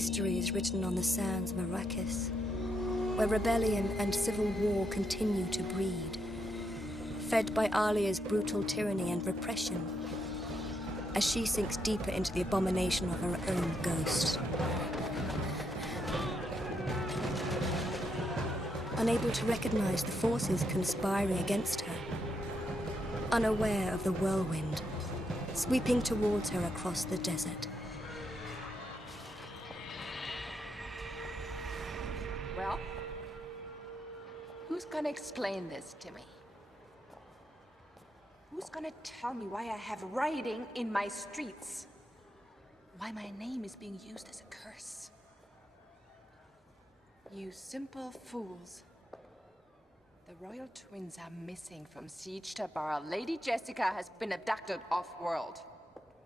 History is written on the sands of Arrakis, where rebellion and civil war continue to breed, fed by Alia's brutal tyranny and repression, as she sinks deeper into the abomination of her own ghost. Unable to recognize the forces conspiring against her, unaware of the whirlwind sweeping towards her across the desert. Well, who's gonna explain this to me? Who's gonna tell me why I have rioting in my streets? Why my name is being used as a curse? You simple fools. The royal twins are missing from Siege Tabara. Lady Jessica has been abducted off-world.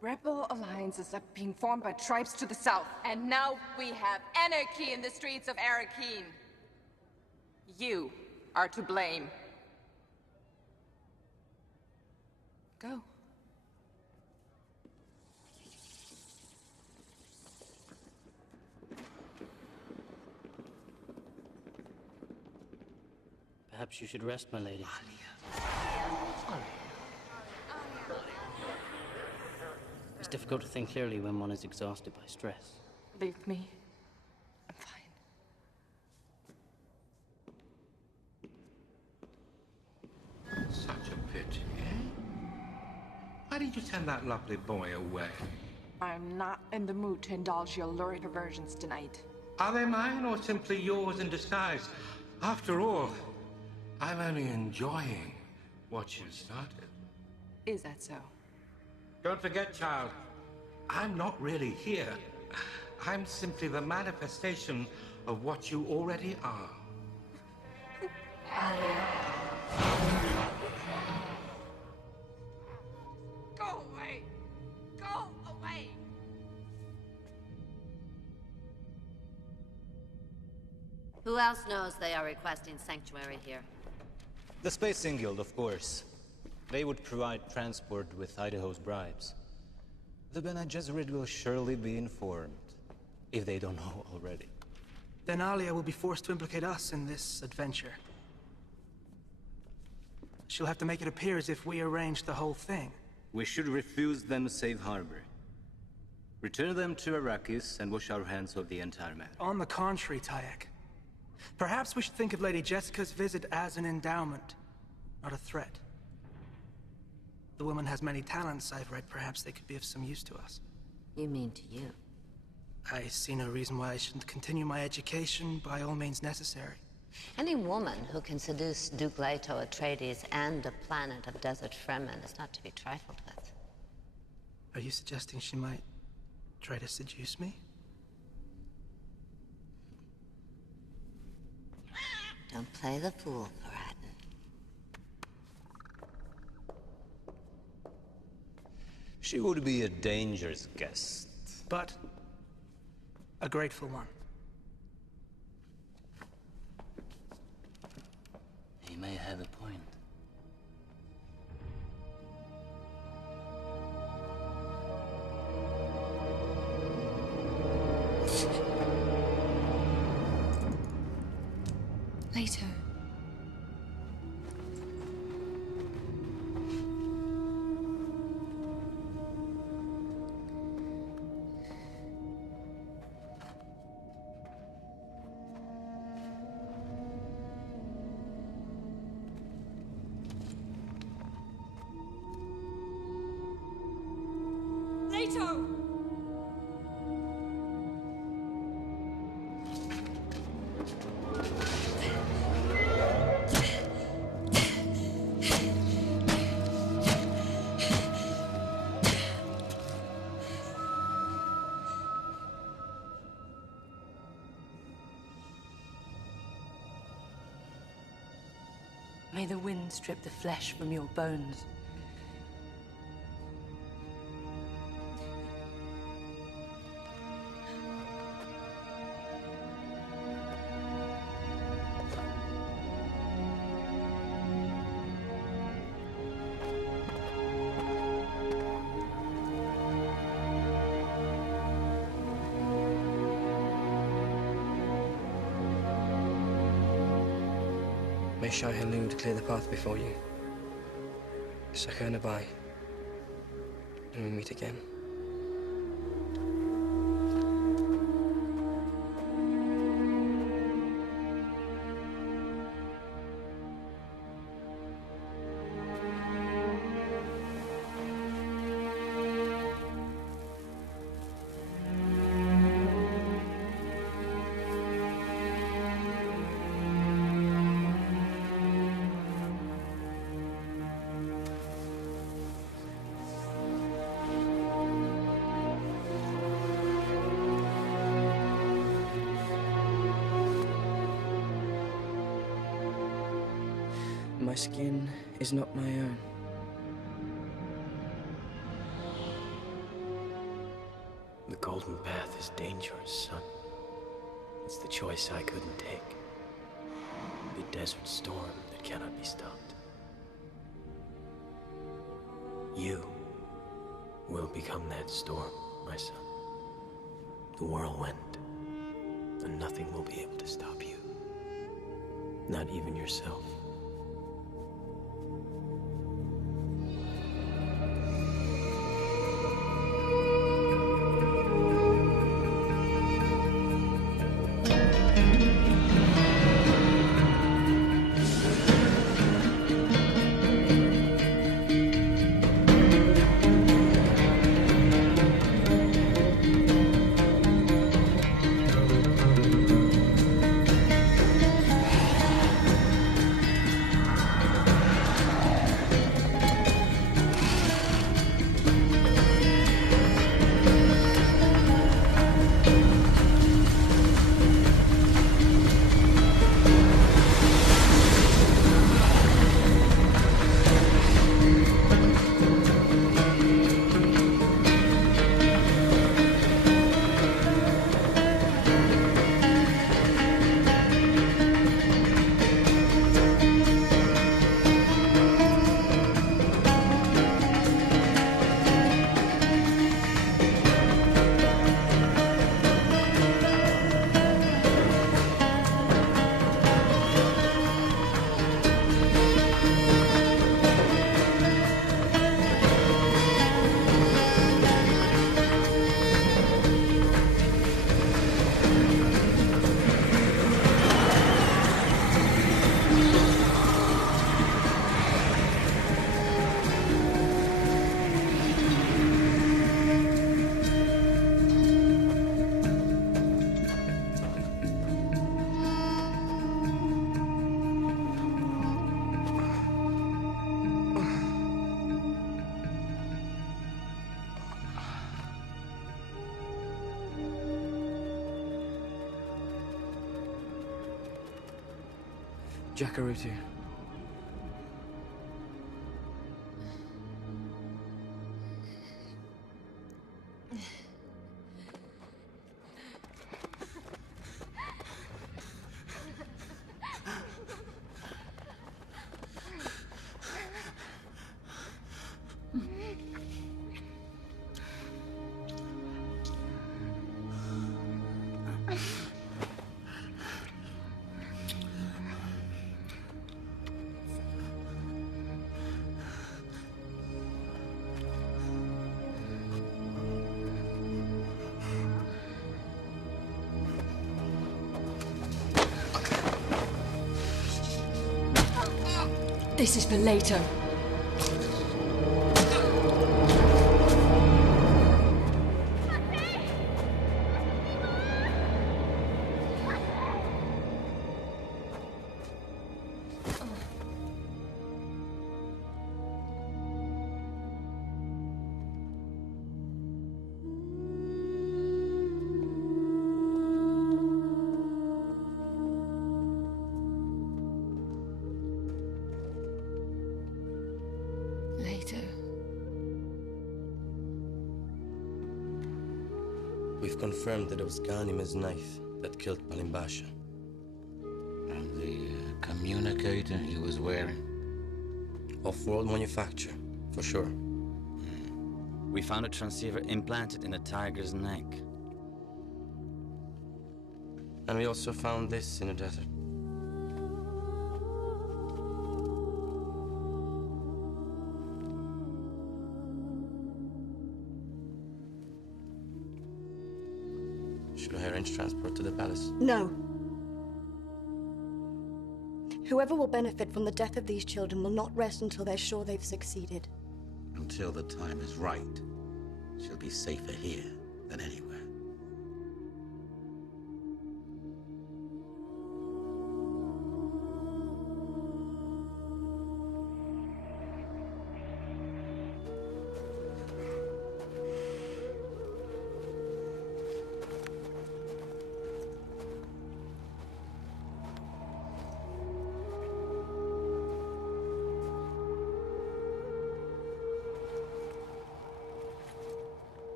Rebel alliances are being formed by tribes to the south. And now we have anarchy in the streets of Arrakeen. You are to blame. Go. Perhaps you should rest, my lady. It's difficult to think clearly when one is exhausted by stress. Leave me. I'm fine. Such a pity, eh? Why did you send that lovely boy away? I'm not in the mood to indulge your lurid aversions tonight. Are they mine or simply yours in disguise? After all, I'm only enjoying what you started. Is that so? Don't forget, child, I'm not really here. I'm simply the manifestation of what you already are. Go away! Go away! Who else knows they are requesting sanctuary here? The Spacing Guild, of course. They would provide transport with Idaho's bribes. The Bene Gesserit will surely be informed, if they don't know already. Then Alia will be forced to implicate us in this adventure. She'll have to make it appear as if we arranged the whole thing. We should refuse them safe harbor. Return them to Arrakis and wash our hands of the entire matter. On the contrary, Tayek. Perhaps we should think of Lady Jessica's visit as an endowment, not a threat. The woman has many talents, I've read. Perhaps they could be of some use to us. You mean to you? I see no reason why I shouldn't continue my education by all means necessary. Any woman who can seduce Duke Leto Atreides and the planet of Desert Fremen is not to be trifled with. Are you suggesting she might try to seduce me? Don't play the fool, Paradin. She would be a dangerous guest. But a grateful one. He may have a point. Later. Later! May the wind strip the flesh from your bones. May Shai Halud clear the path before you. Shakir Nabai. And we meet again. My skin is not my own. The golden path is dangerous, son. It's the choice I couldn't take. The desert storm that cannot be stopped. You will become that storm, my son. The whirlwind. And nothing will be able to stop you. Not even yourself. Jakarutu. This is for later. We've confirmed that it was Ghanima's knife that killed Palimbasha. And the communicator he was wearing? Off-world manufacture, for sure. We found a transceiver implanted in a tiger's neck. And we also found this in the desert. Alice. No. Whoever will benefit from the death of these children will not rest until they're sure they've succeeded. Until the time is right, she'll be safer here than anywhere.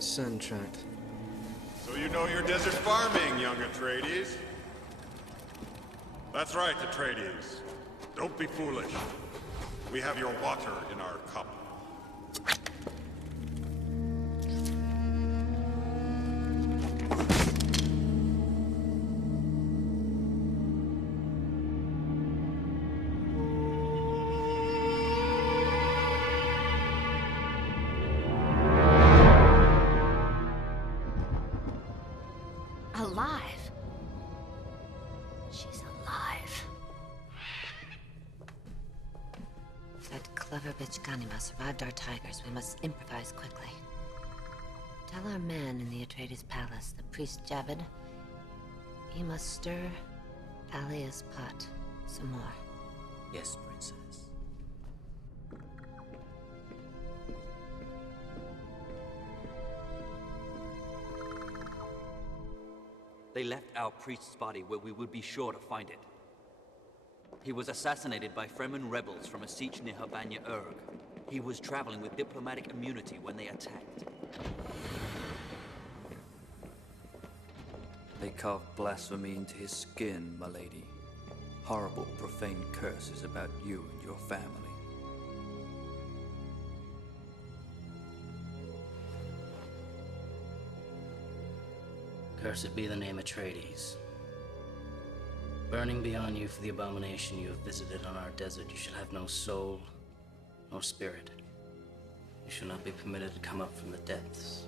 Sun tract. So you know your desert farming, young Atreides. That's right, Atreides. Don't be foolish. We have your water in our cup. Alive? She's alive. That clever bitch Ganima survived our tigers. We must improvise quickly. Tell our man in the Atreides palace, the priest Javid, he must stir Alia's pot some more. Yes, Princess. They left our priest's body where we would be sure to find it. He was assassinated by Fremen rebels from a siege near Habanya Urg. He was traveling with diplomatic immunity when they attacked. They carved blasphemy into his skin, my lady. Horrible, profane curses about you and your family. Cursed be the name Atreides. Burning beyond you for the abomination you have visited on our desert, you shall have no soul, nor spirit. You shall not be permitted to come up from the depths.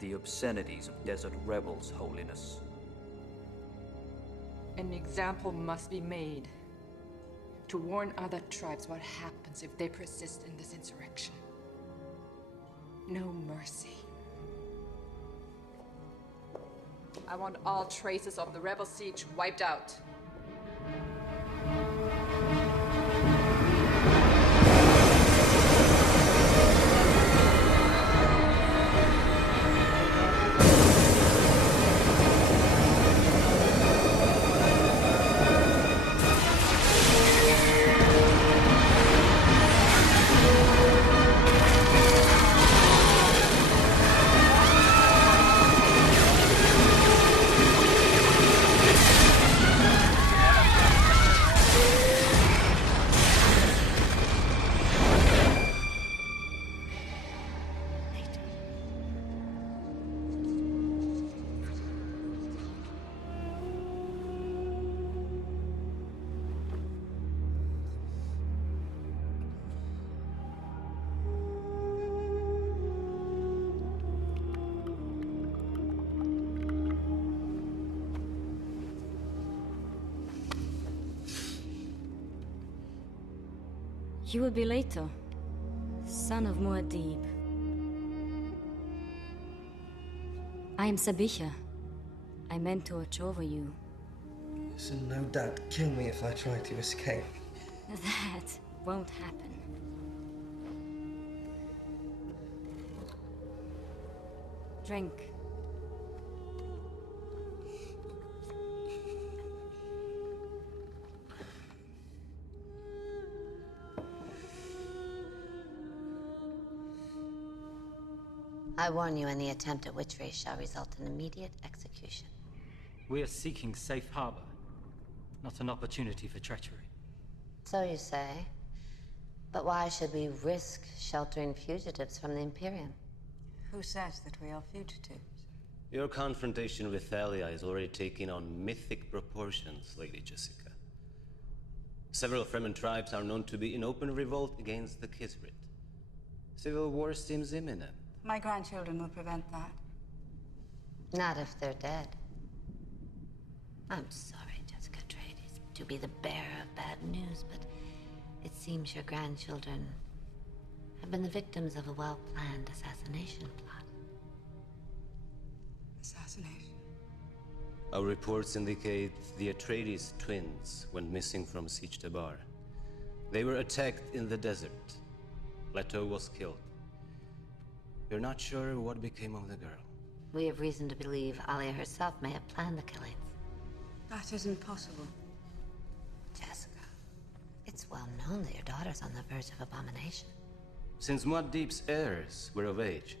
The obscenities of desert rebels, Holiness. An example must be made to warn other tribes what happens if they persist in this insurrection. No mercy. I want all traces of the rebel siege wiped out. You will be later, son of Muad'Dib. I am Sabiha. I meant to watch over you. So no doubt kill me if I try to escape. That won't happen. Drink. I warn you, any attempt at witchery shall result in immediate execution. We are seeking safe harbor, not an opportunity for treachery. So you say. But why should we risk sheltering fugitives from the Imperium? Who says that we are fugitives? Your confrontation with Thalia is already taking on mythic proportions, Lady Jessica. Several Fremen tribes are known to be in open revolt against the Kisrit. Civil war seems imminent. My grandchildren will prevent that. Not if they're dead. I'm sorry, Jessica Atreides, to be the bearer of bad news, but it seems your grandchildren have been the victims of a well-planned assassination plot. Assassination? Our reports indicate the Atreides twins went missing from Siege Tabar. They were attacked in the desert. Leto was killed. We're not sure what became of the girl. We have reason to believe Alia herself may have planned the killings. That isn't possible. Jessica, it's well known that your daughter's on the verge of abomination. Since Muad'Dib's heirs were of age,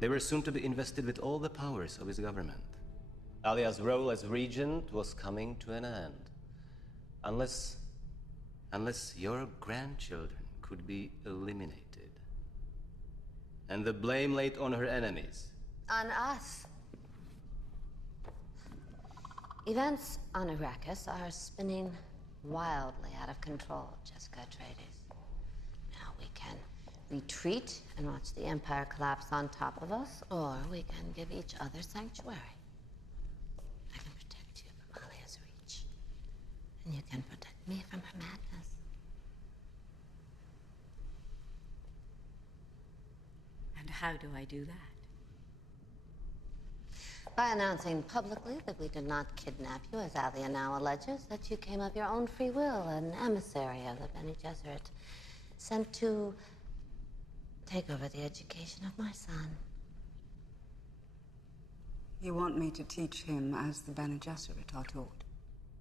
they were soon to be invested with all the powers of his government. Alia's role as regent was coming to an end. Unless your grandchildren could be eliminated. And the blame laid on her enemies. On us. Events on Arrakis are spinning wildly out of control, Jessica Atreides. Now we can retreat and watch the Empire collapse on top of us, or we can give each other sanctuary. I can protect you from Alia's reach, and you can protect me from her madness. And how do I do that? By announcing publicly that we did not kidnap you, as Alia now alleges, that you came of your own free will, an emissary of the Bene Gesserit, sent to take over the education of my son. You want me to teach him as the Bene Gesserit are taught?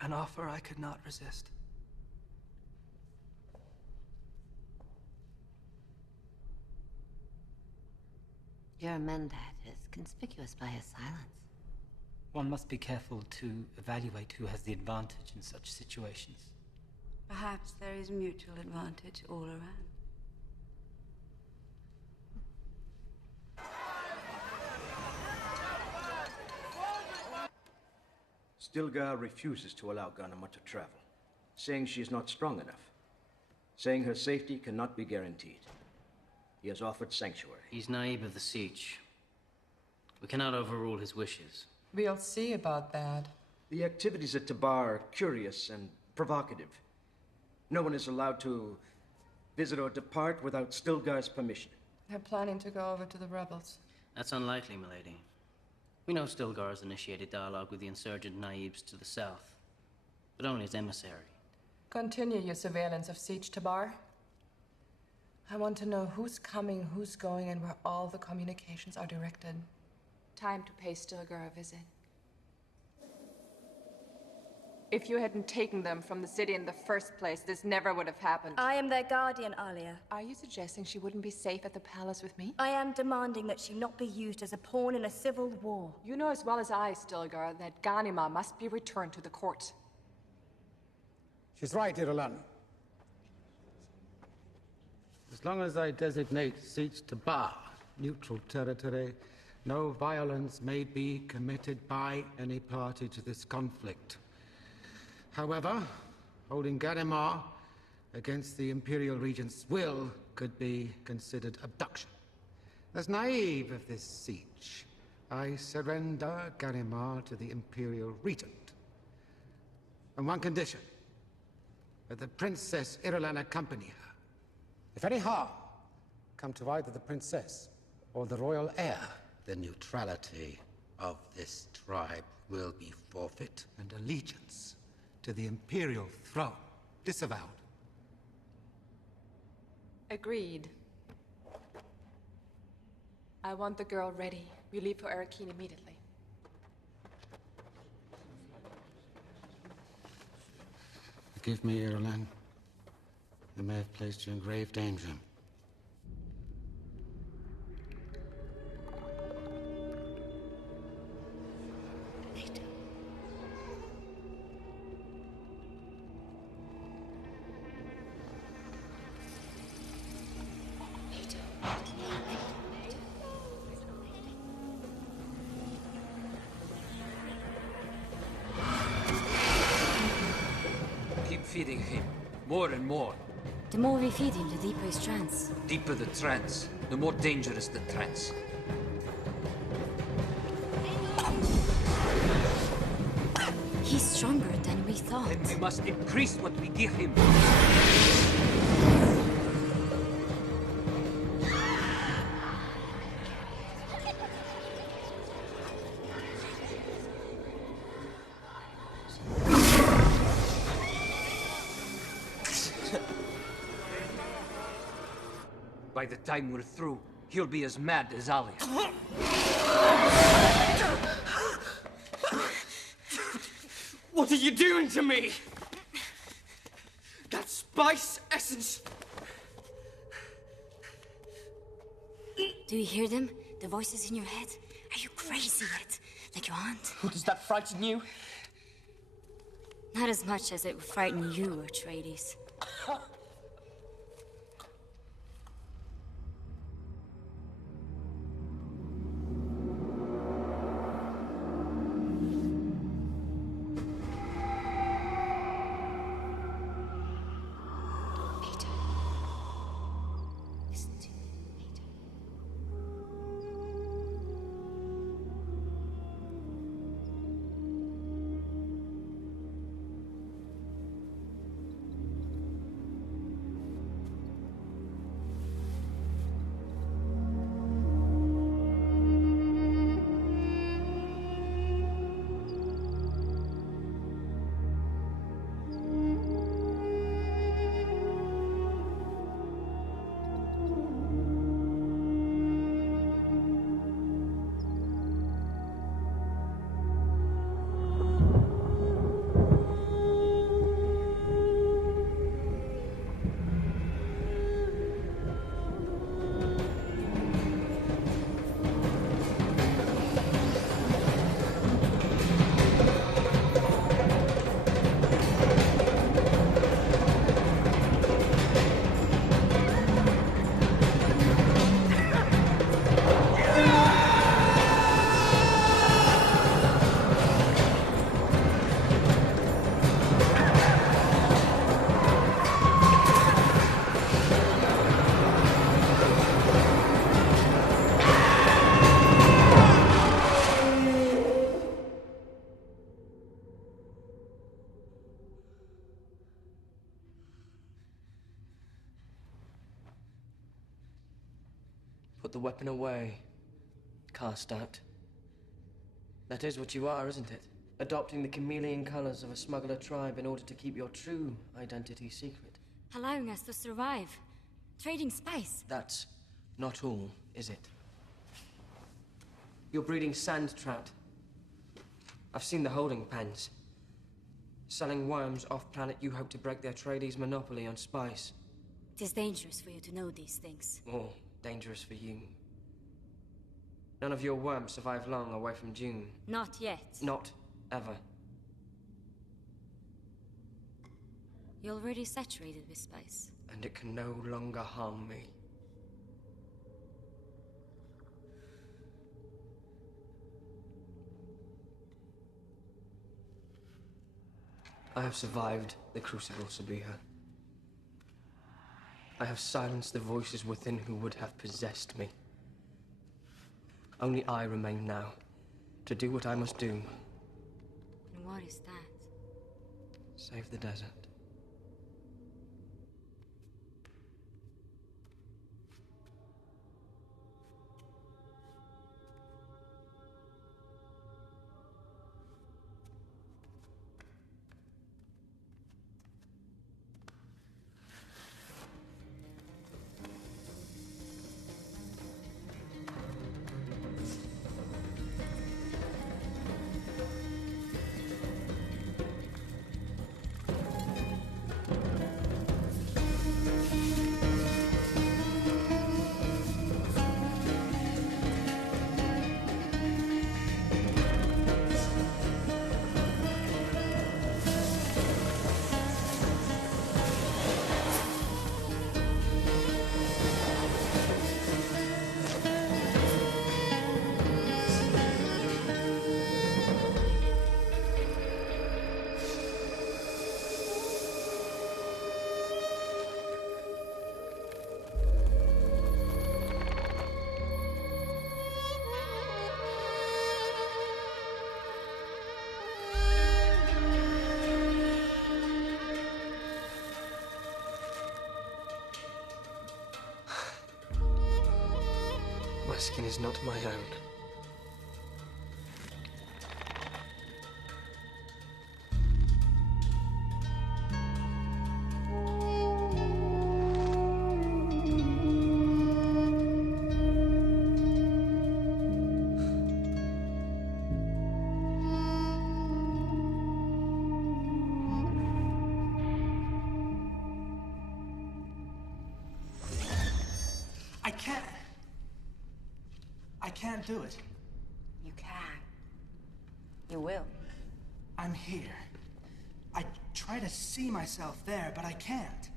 An offer I could not resist. Your Mendat is conspicuous by his silence. One must be careful to evaluate who has the advantage in such situations. Perhaps there is mutual advantage all around. Stilgar refuses to allow Ghanima to travel, saying she is not strong enough, saying her safety cannot be guaranteed. He has offered sanctuary. He's naive of the siege. We cannot overrule his wishes. We'll see about that. The activities at Tabar are curious and provocative. No one is allowed to visit or depart without Stilgar's permission. They're planning to go over to the rebels. That's unlikely, milady. We know Stilgar has initiated dialogue with the insurgent naibs to the south, but only as emissary. Continue your surveillance of Siege Tabar. I want to know who's coming, who's going, and where all the communications are directed. Time to pay Stilgar a visit. If you hadn't taken them from the city in the first place, this never would have happened. I am their guardian, Alia. Are you suggesting she wouldn't be safe at the palace with me? I am demanding that she not be used as a pawn in a civil war. You know as well as I, Stilgar, that Ghanima must be returned to the court. She's right, Irulan. As long as I designate Siege Tabar neutral territory, no violence may be committed by any party to this conflict. However, holding Ghanima against the Imperial Regent's will could be considered abduction. As naive of this siege, I surrender Ghanima to the Imperial Regent. On one condition, that the Princess Irulan accompany her. If any harm come to either the Princess or the royal heir, the neutrality of this tribe will be forfeit, and allegiance to the Imperial throne disavowed. Agreed. I want the girl ready. We leave for Arakeen immediately. Forgive me, Irulan. I may have placed you in grave danger. Keep feeding him. More and more. The more we feed him, the deeper his trance. Deeper the trance, the more dangerous the trance. He's stronger than we thought. Then we must increase what we give him. By the time we're through, he'll be as mad as Alia. What are you doing to me? That spice essence. Do you hear them? The voices in your head? Are you crazy yet? Like your aunt? Does that frighten you? Not as much as it would frighten you, Atreides. Put the weapon away. Cast out. That is what you are, isn't it? Adopting the chameleon colors of a smuggler tribe in order to keep your true identity secret. Allowing us to survive. Trading spice. That's not all, is it? You're breeding sand trout. I've seen the holding pens. Selling worms off-planet, you hope to break the Atreides' monopoly on spice. It is dangerous for you to know these things. More dangerous for you. None of your worms survive long away from June. Not yet. Not ever. You're already saturated with spice. And it can no longer harm me. I have survived the Crucible, Sabiha. I have silenced the voices within who would have possessed me. Only I remain now, to do what I must do. And what is that? Save the desert. skin is not my own. I can't do it. You can. You will. I'm here. I try to see myself there, but I can't.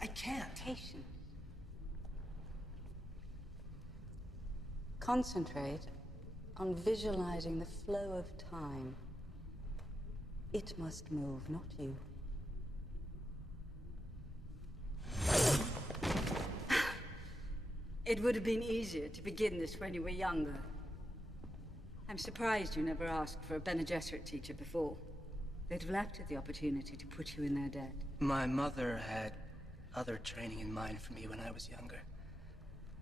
I can't. Patience. Concentrate on visualizing the flow of time. It must move, not you. It would have been easier to begin this when you were younger. I'm surprised you never asked for a Bene Gesserit teacher before. They'd have laughed at the opportunity to put you in their debt. My mother had other training in mind for me when I was younger.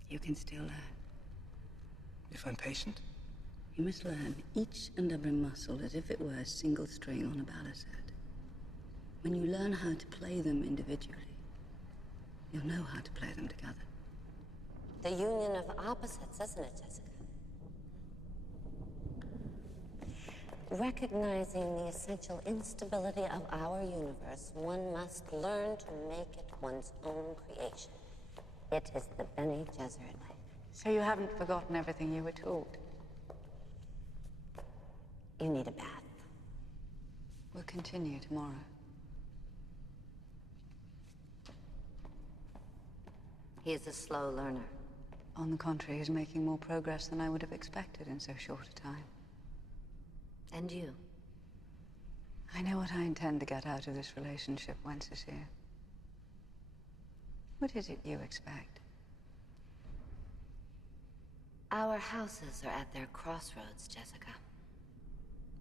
You can still learn. If I'm patient? You must learn each and every muscle as if it were a single string on a balisette. When you learn how to play them individually, you'll know how to play them together. The union of opposites, isn't it, Jessica? Recognizing the essential instability of our universe, one must learn to make it one's own creation. It is the Bene Gesserit way. So you haven't forgotten everything you were taught? You need a bath. We'll continue tomorrow. He is a slow learner. On the contrary, he's making more progress than I would have expected in so short a time. And you? I know what I intend to get out of this relationship once it's here. What is it you expect? Our houses are at their crossroads, Jessica.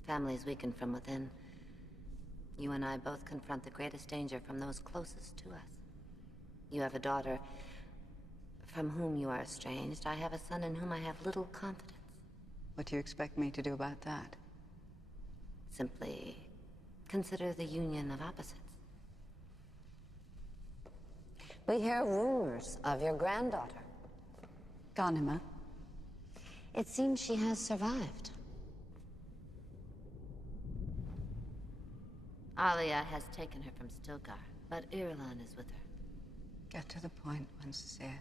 Families weaken from within. You and I both confront the greatest danger from those closest to us. You have a daughter from whom you are estranged. I have a son in whom I have little confidence. What do you expect me to do about that? Simply consider the union of opposites. We hear rumors of your granddaughter. Ghanima? It seems she has survived. Alia has taken her from Stilgar, but Irulan is with her. Get to the point, Winsir.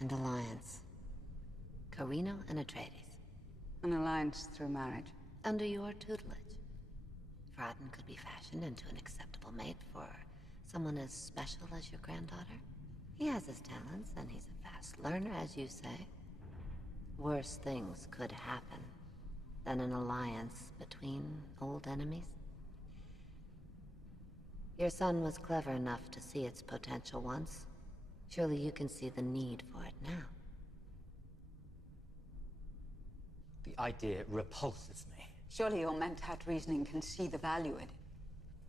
An alliance. Carino and Atreides. An alliance through marriage. Under your tutelage. Fraden could be fashioned into an acceptable mate for someone as special as your granddaughter. He has his talents, and he's a fast learner, as you say. Worse things could happen than an alliance between old enemies. Your son was clever enough to see its potential once. Surely you can see the need for it now. The idea repulses me. Surely your mentat reasoning can see the value in it.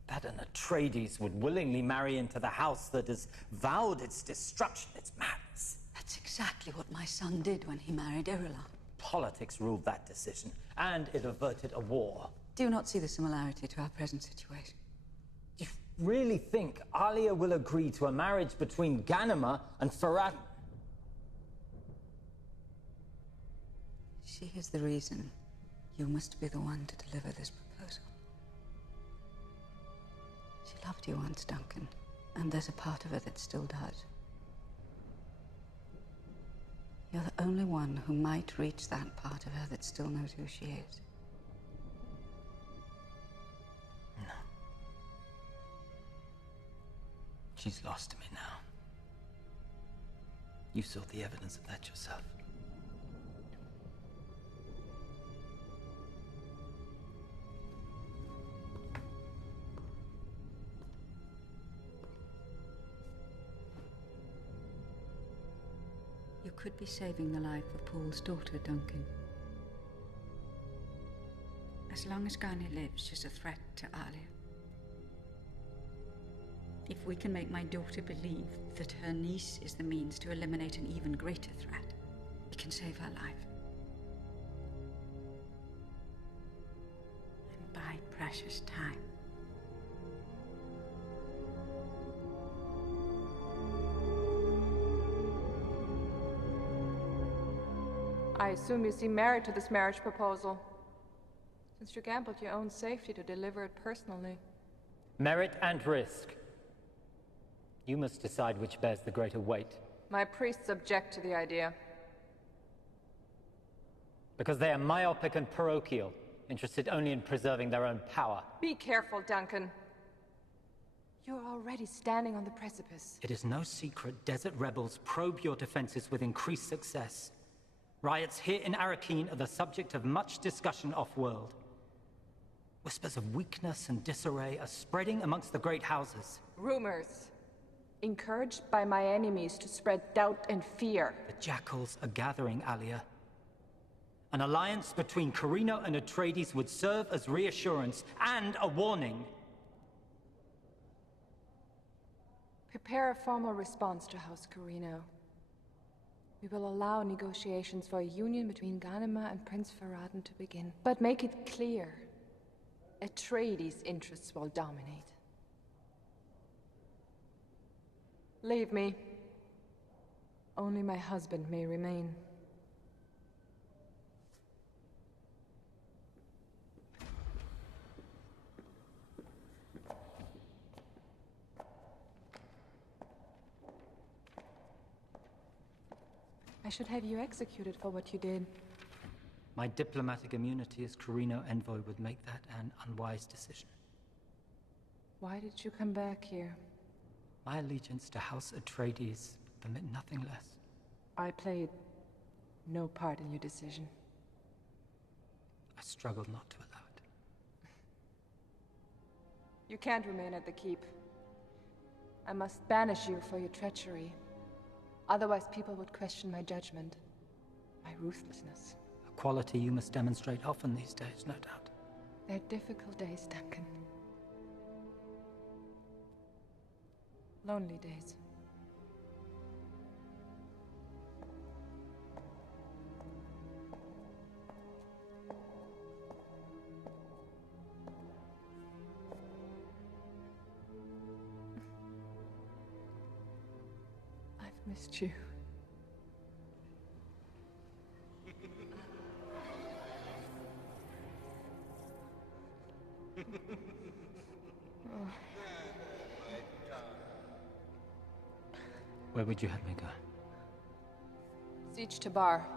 That an Atreides would willingly marry into the house that has vowed its destruction, its madness. That's exactly what my son did when he married Irulan. Politics ruled that decision, and it averted a war. Do you not see the similarity to our present situation? You really think Alia will agree to a marriage between Ghanima and Farad'n? She is the reason you must be the one to deliver this proposal. She loved you once, Duncan, and there's a part of her that still does. You're the only one who might reach that part of her that still knows who she is. No. She's lost to me now. You saw the evidence of that yourself. You could be saving the life of Paul's daughter, Duncan. As long as Ghani lives, she's a threat to Alia. If we can make my daughter believe that her niece is the means to eliminate an even greater threat, we can save her life. And buy precious time. I assume you seem married to this marriage proposal, since you gambled your own safety to deliver it personally. Merit and risk. You must decide which bears the greater weight. My priests object to the idea. Because they are myopic and parochial, interested only in preserving their own power. Be careful, Duncan. You're already standing on the precipice. It is no secret desert rebels probe your defenses with increased success. Riots here in Arakeen are the subject of much discussion off-world. Whispers of weakness and disarray are spreading amongst the great houses. Rumors, encouraged by my enemies to spread doubt and fear. The jackals are gathering, Alia. An alliance between Carino and Atreides would serve as reassurance and a warning. Prepare a formal response to House Carino. We will allow negotiations for a union between Ghanima and Prince Farad'n to begin. But make it clear, Atreides' interests will dominate. Leave me. Only my husband may remain. I should have you executed for what you did. My diplomatic immunity as Carino Envoy would make that an unwise decision. Why did you come back here? My allegiance to House Atreides permit nothing less. I played no part in your decision. I struggled not to allow it. You can't remain at the keep. I must banish you for your treachery. Otherwise, people would question my judgment, my ruthlessness. A quality you must demonstrate often these days, no doubt. They're difficult days, Duncan. Lonely days. Missed you. Where would you have me go? Siege to Bar.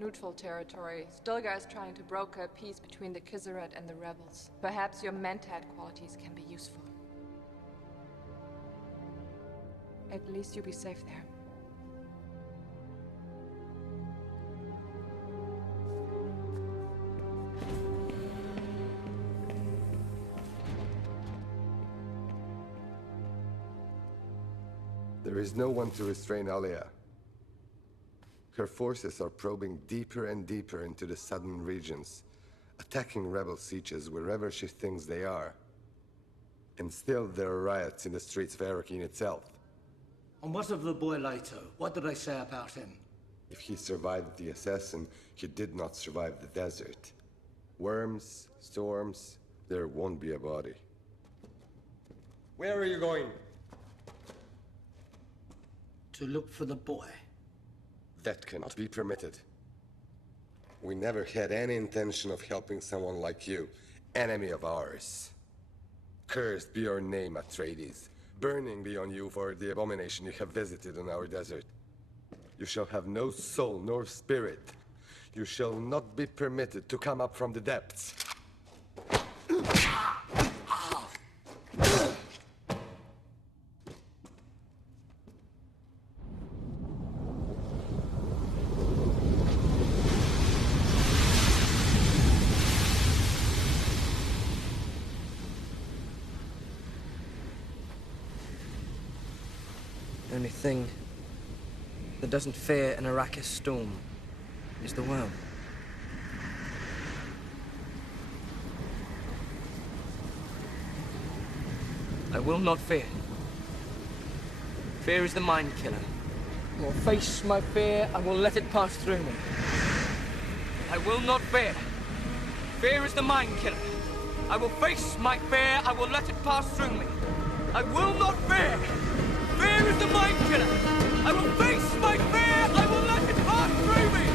Neutral territory. Stilgar is trying to broker a peace between the Kizzaret and the rebels. Perhaps your Mentat qualities can be useful. At least you'll be safe there. There is no one to restrain Alia. Her forces are probing deeper and deeper into the southern regions, attacking rebel sieges wherever she thinks they are. And still there are riots in the streets of Arakeen itself. And what of the boy Leto? What did I say about him? If he survived the assassin, he did not survive the desert. Worms, storms, there won't be a body. Where are you going? To look for the boy. That cannot be permitted. We never had any intention of helping someone like you, enemy of ours. Cursed be your name, Atreides. Burning be on you for the abomination you have visited on our desert. You shall have no soul nor spirit. You shall not be permitted to come up from the depths. The only thing that doesn't fear an Arrakis storm is the worm. I will not fear. Fear is the mind killer. I will face my fear, I will let it pass through me. I will not fear. Fear is the mind killer. I will face my fear, I will let it pass through me. I will not fear. Fear is the mind killer. I will face my fear, I will let it pass through me.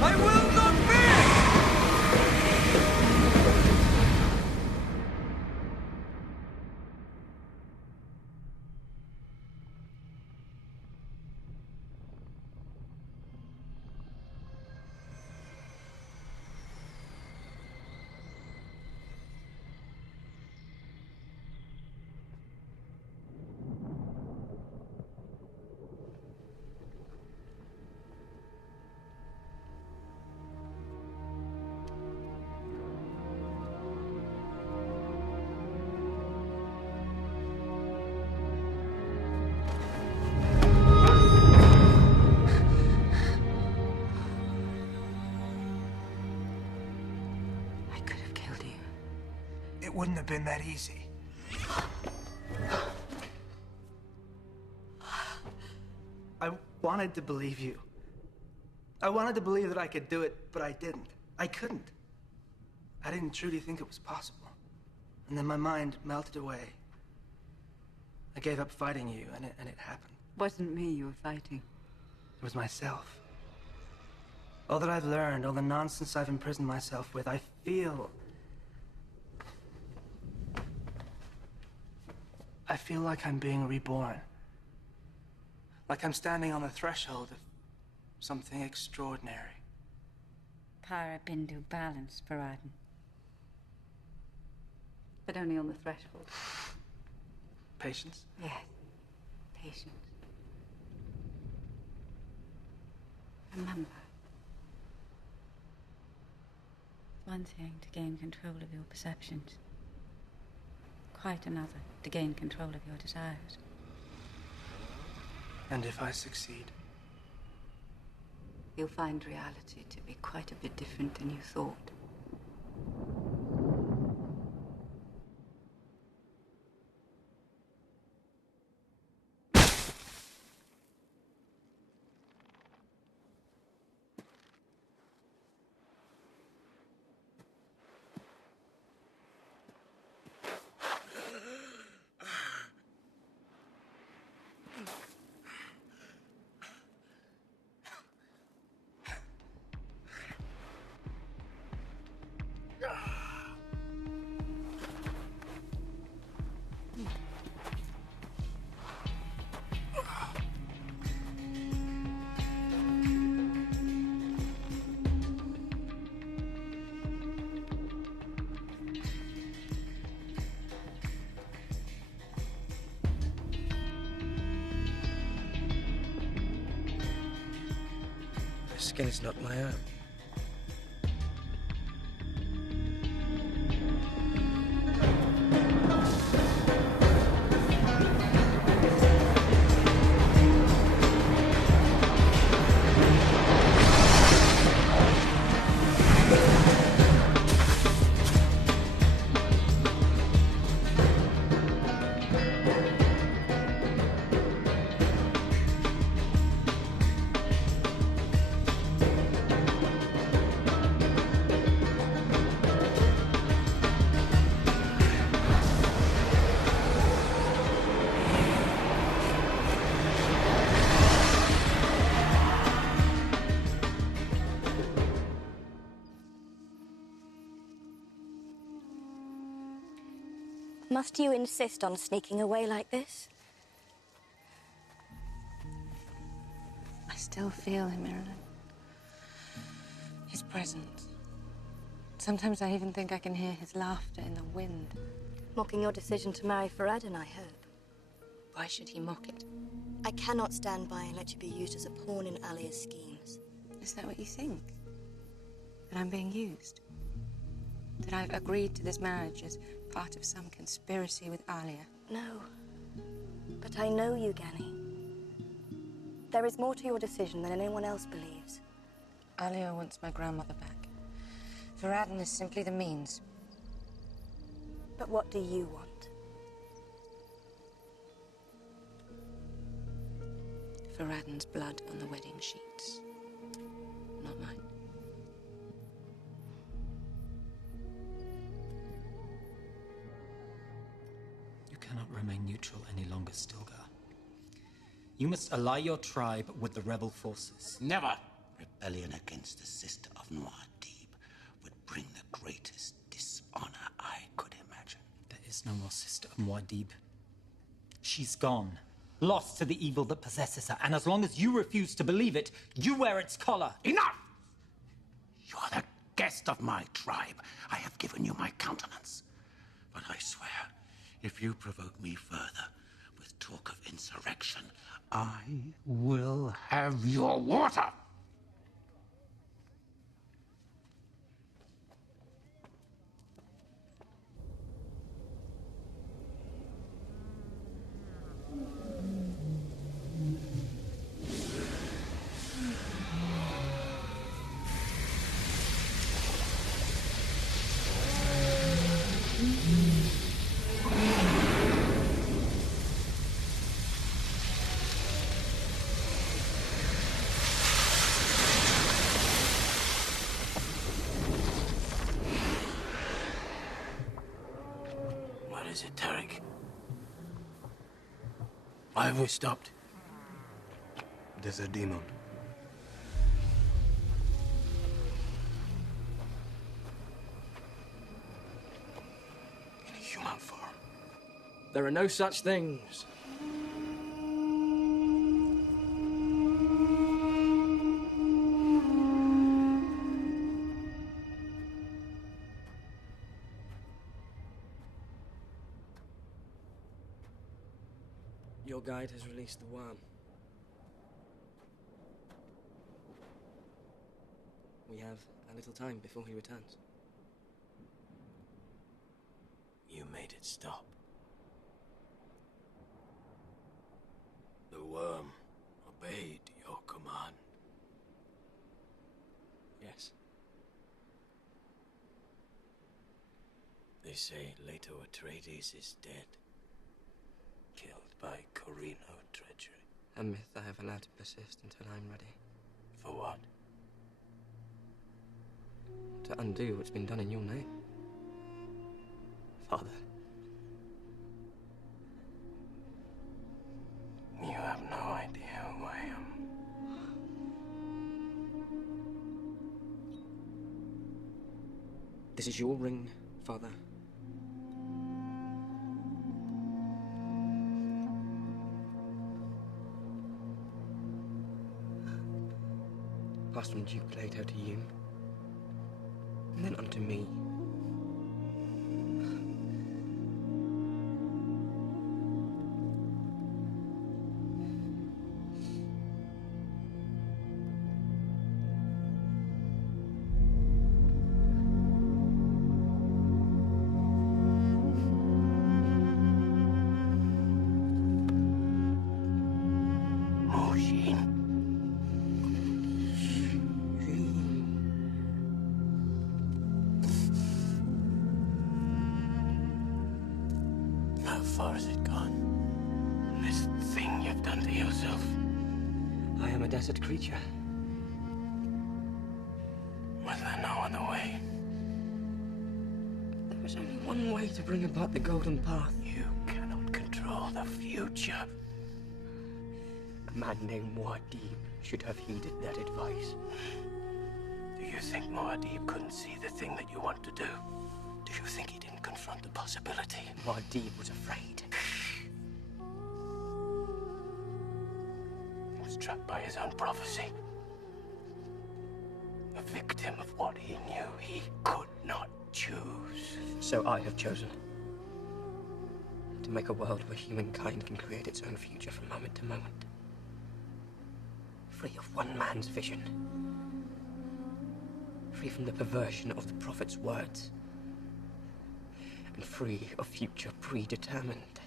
I will not fear. It wouldn't have been that easy. I wanted to believe you. I wanted to believe that I could do it, but I didn't. I couldn't. I didn't truly think it was possible. And then my mind melted away. I gave up fighting you, and it happened. Wasn't me you were fighting. It was myself. All that I've learned, all the nonsense I've imprisoned myself with, I feel like I'm being reborn. Like I'm standing on the threshold of something extraordinary. Para Bindu balance, Paraden. But only on the threshold. Patience? Yes. Patience. Remember. It's one thing to gain control of your perceptions. Quite another to gain control of your desires. And if I succeed? You'll find reality to be quite a bit different than you thought. The skin is not my own. Must you insist on sneaking away like this? I still feel him, Marilyn. His presence. Sometimes I even think I can hear his laughter in the wind. Mocking your decision to marry Farad'n, I hope. Why should he mock it? I cannot stand by and let you be used as a pawn in Alia's schemes. Is that what you think? That I'm being used? That I've agreed to this marriage as part of some conspiracy with Alia? No. But I know you, Gani. There is more to your decision than anyone else believes. Alia wants my grandmother back. Farad'n is simply the means. But what do you want? Faradin's blood on the wedding sheets. Not mine. You cannot remain neutral any longer, Stilgar. You must ally your tribe with the rebel forces. Never! Rebellion against the sister of Muad'Dib would bring the greatest dishonor I could imagine. There is no more sister of Muad'Dib. She's gone, lost to the evil that possesses her, and as long as you refuse to believe it, you wear its collar. Enough! You are the guest of my tribe. I have given you my countenance. But I swear, if you provoke me further with talk of insurrection, I will have your water! What is it, Tarek? Why have we stopped? There's a demon. In a human form. There are no such things. Your guide has released the worm. We have a little time before he returns. You made it stop. The worm obeyed your command. Yes. They say Leto Atreides is dead. Killed by Corino treachery. A myth I have allowed to persist until I'm ready. For what? To undo what's been done in your name. Father. You have no idea who I am. This is your ring, Father. Passed from Duke Leto to you, and then unto me. How far has it gone? This thing you've done to yourself. I am a desert creature. Was there no other way? There is only one way to bring about the golden path. You cannot control the future. A man named Muad'Dib should have heeded that advice. Do you think Muad'Dib couldn't see the thing that you want to do? Do you think he didn't confront the possibility? Muad'Dib was afraid. He was trapped by his own prophecy. A victim of what he knew he could not choose. So I have chosen. To make a world where humankind can create its own future from moment to moment. Free of one man's vision. Free from the perversion of the prophet's words. And free of future predetermined.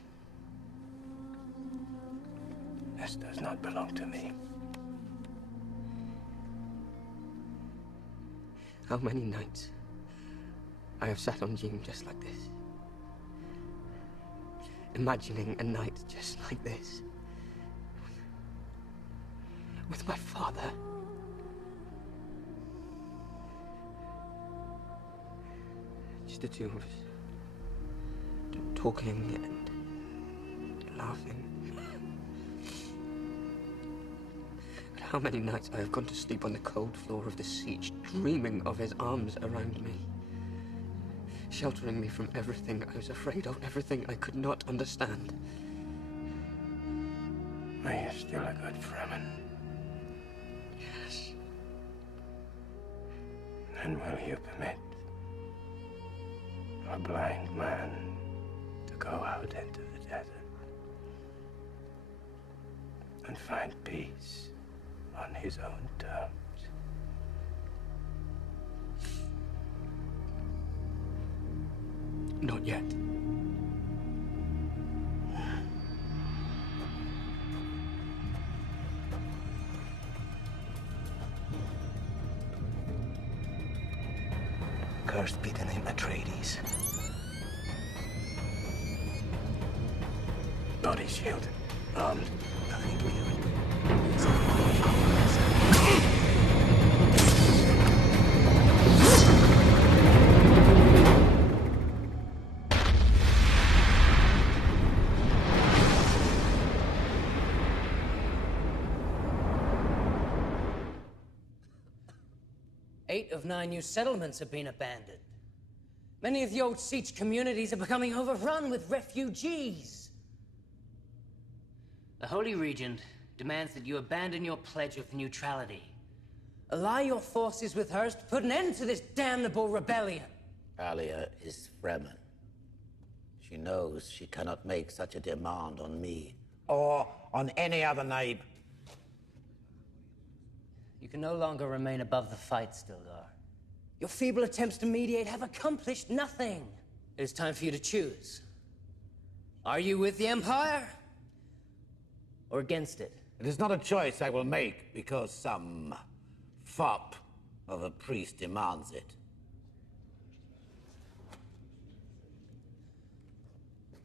This does not belong to me. How many nights I have sat on Dune just like this. Imagining a night just like this. with my father. Just the two of us. Talking and laughing. But how many nights I have gone to sleep on the cold floor of the siege, dreaming of his arms around me, sheltering me from everything I was afraid of, everything I could not understand. Are you still a good Fremen? Yes. Then will you permit a blind man to go out into the desert and find peace on his own terms? Not yet. Cursed be the name Atreides. Body shield. Armed. Nothing weird. 8 of 9 new settlements have been abandoned. Many of the old siege communities are becoming overrun with refugees. The Holy Regent demands that you abandon your pledge of neutrality. Ally your forces with hers to put an end to this damnable rebellion. Alia is Fremen. She knows she cannot make such a demand on me, or on any other name. You can no longer remain above the fight, Stilgar. Your feeble attempts to mediate have accomplished nothing. It is time for you to choose. Are you with the Empire? Or against it? It is not a choice I will make because some fop of a priest demands it.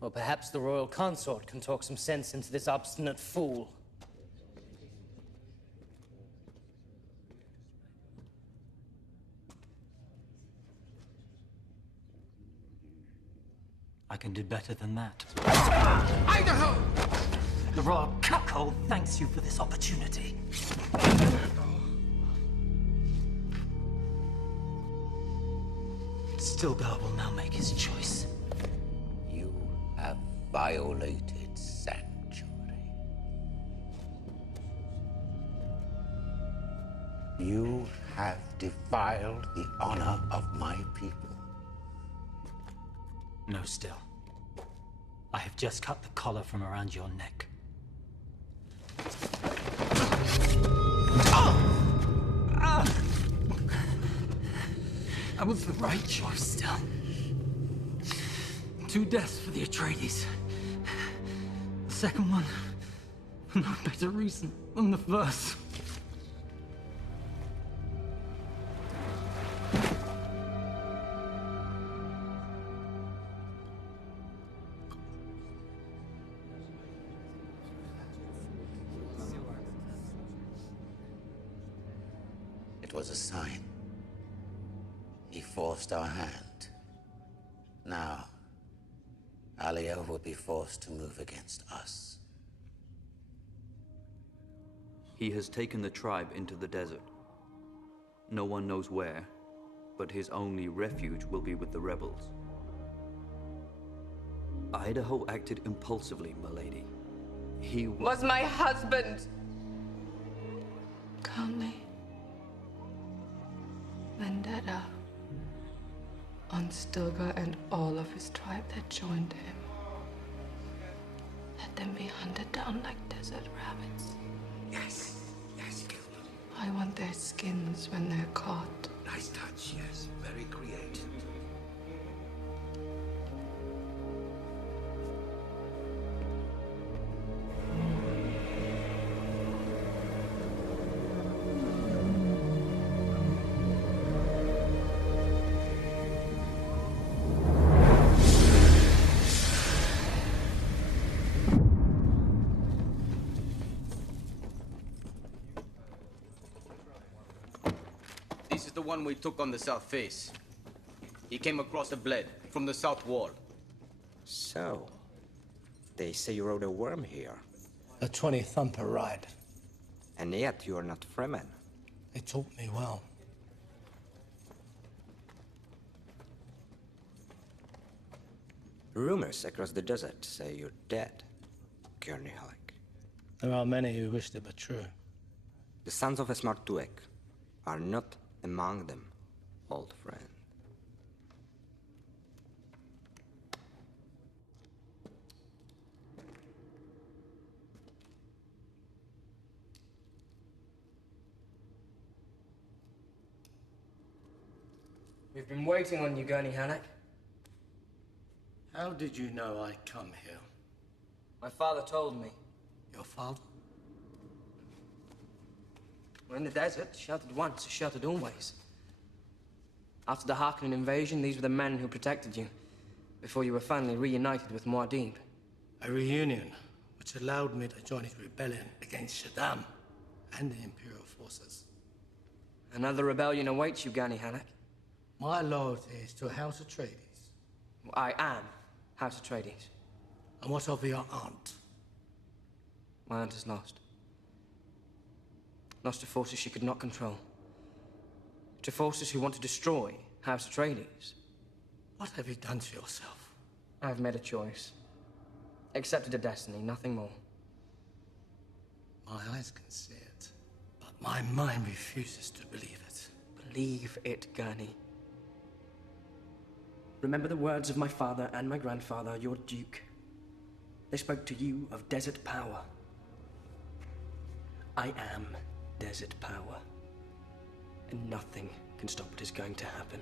Or perhaps the royal consort can talk some sense into this obstinate fool. I can do better than that. Idaho! The royal cuckold thanks you for this opportunity. Stilgar will now make his choice. You have violated sanctuary. You have defiled the honor of my people. No, Still. I have just cut the collar from around your neck. That was the right choice, Still. 2 deaths for the Atreides. The second one, for no better reason than the first. It was a sign. He forced our hand. Now, Alia will be forced to move against us. He has taken the tribe into the desert. No one knows where, but his only refuge will be with the rebels. Idaho acted impulsively, milady. He was my husband. Calmly. Vendetta on Stilgar and all of his tribe that joined him. Let them be hunted down like desert rabbits. Yes, yes, kill them. I want their skins when they're caught. Nice touch, yes. Very creative. This is the one we took on the south face. He came across a blade from the south wall. So, they say you rode a worm here. A 20 thumper ride. And yet you are not Fremen. They taught me well. Rumors across the desert say you're dead, Gurney Halleck. There are many who wish it were true. The sons of Esmar Tuek are not among them, old friend. We've been waiting on you, Gurney Halleck. How did you know I'd come here? My father told me. Your father? We're in the desert, sheltered once, sheltered always. After the Harkonnen invasion, these were the men who protected you, before you were finally reunited with Muad'Dib. A reunion which allowed me to join his rebellion against Shaddam and the Imperial forces. Another rebellion awaits you, Gurney Halleck. My loyalty is to House Atreides. I am House Atreides. And what of your aunt? My aunt is lost. Lost to forces she could not control. To forces who want to destroy House Atreides. What have you done to yourself? I've made a choice. Accepted a destiny, nothing more. My eyes can see it, but my mind refuses to believe it. Believe it, Gurney. Remember the words of my father and my grandfather, your duke. They spoke to you of desert power. I am desert power. And nothing can stop what is going to happen.